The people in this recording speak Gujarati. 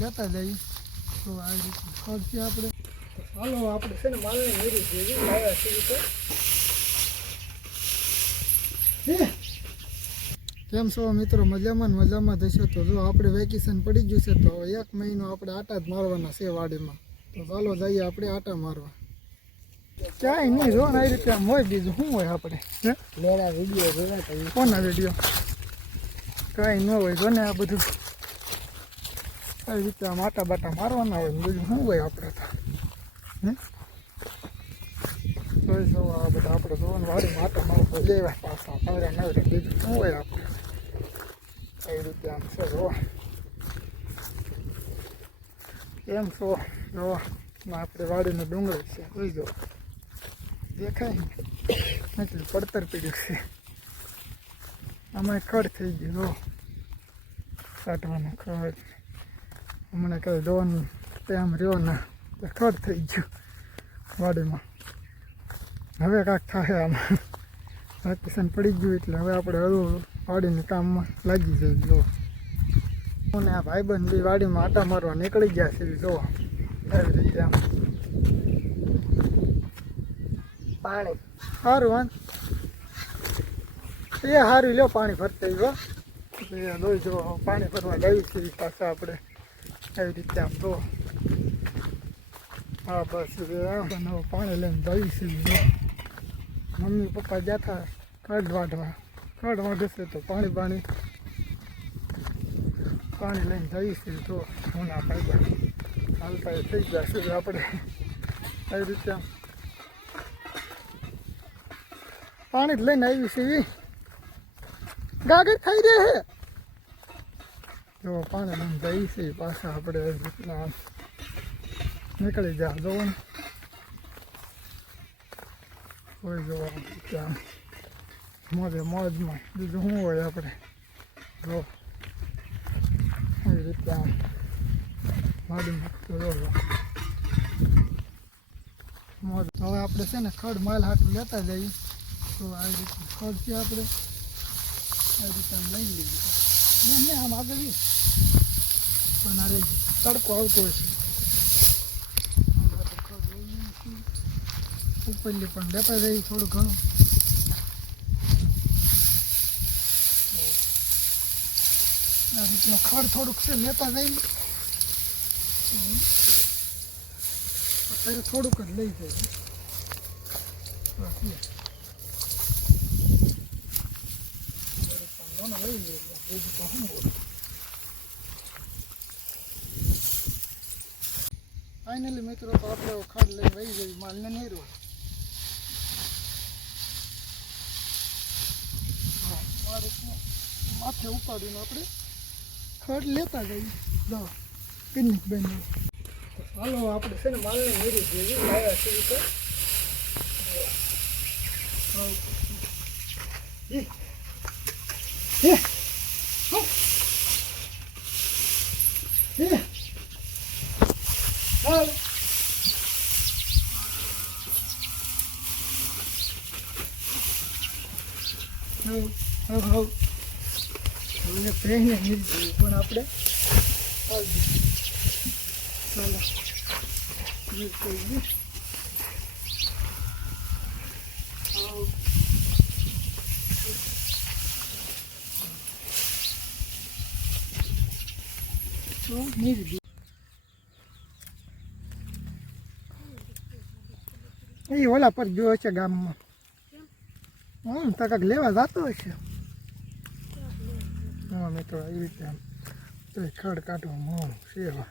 લેતા જઈએ. તો આ રીતે ખડ છે આપણે. હાલો આપણે છે ને માલને મેરી જેવી લાવ્યા છીએ તો. કેમ છો મિત્રો? મજામાં થશે. તો જો આપણે વેકેશન પડી ગયું છે તો 1 મહિનો આપણે આટા જ મારવાના છે વાડીમાં. તો ચાલો જઈએ આપણે આટા મારવા. ક્યાંય નહીં જો ને આ રીતે આમ હોય, બીજું શું હોય આપણે? લેરા વિડીયો જોયા હતા. કોના વિડીયો? કાંઈ ન હોય જો ને આ બધું આ રીતે આમ આટા બાટા મારવાના હોય ને બીજું શું હોય આપણે તો. જોઈ જો આ બધા આપણે જોવાનું વાડીમાં આટા મારવા લેવા પાછા નવરા બીજું શું હોય આપણે. એ રીતે આમ છે જો. કેમ છો? જો આપણે વાડીનો ડુંગળી છે જોઈ જો. દેખાય એટલું પડતર પીડ્યું છે. આમાં ખડ થઈ ગયું જો. કાઢવાનું ખડ હમણાં કઈ દોવાનું તેમ રહ્યો ના ખડ થઈ ગયું વાડીમાં. હવે કાંક થાય આમાં. વેકેશન પડી ગયું એટલે હવે આપણે હળવું વાડીના કામમાં લાગી જઈએ. જો અને આ ભાઈબંધ બી વાડીમાં આટા મારવા નીકળી ગયા છે. જો એવી રીતે આમ પાણી સારું હા એ સારું લ્યો. પાણી ભરતા આવ્યો દોઈ જો પાણી ભરવા ગયું છે પાછા આપણે એવી રીતે આમ જો. હા બસ નવું પાણી લઈને જઈ છે. જો મમ્મી પપ્પા ગયા હતા ખડ વાઢશે તો પાણી લઈને જઈ છે. જો હું ના પાડ્યા હાલતા એ થઈ ગયા છે આપણે એવી રીતે આમ પાણી જ લઈને આવી છે. ગાગર ખાઈ રહે હે. જો પાણી લઈને જઈ છે પાછા આપણે એવી રીતના નીકળી જા જોવું હોય. જોવા ત્યાં મોજમાં બીજું શું હોય આપણે. જો એવી રીતે આમ વાડીમાં મોજ. હવે આપણે છે ને ખડ માલ હાટું લેતા જઈએ. તો આ રીતે ખડ છે આપણે આ રીતે આમ લઈ લઈએ. એમને આમ આગળ પણ આ તડકો આવતો હશે ઉપરલી પણ લેતા જઈએ થોડું ઘણું. આ રીતનું ખડ થોડુંક છે લેતા જઈએ. અત્યારે થોડુંક જ લઈ જઈએ. લઈ લઈએ બીજું તો શું હોય. ફાઇનલી મિત્રો તો આપણે ખડ લઈને વહી જઈએ માલને નહીં રહ્યો. આ રીતનું માથે ઉપાડીને આપણે ખડ લેતા જઈએ. જો પિકનિક બેન હાલો આપણે છે ને માલને મેરી જઈએ લાવ્યા છીએ તો. હવે પહેને નીકળી પણ આપણે ચાલો એ ઓલા પર ગયો છે ગામમાં. તો કાંક લેવા જતો હશે. હા મિત્રો એ રીતે આમ તો ખડ કાઢવા મોડું સેવા.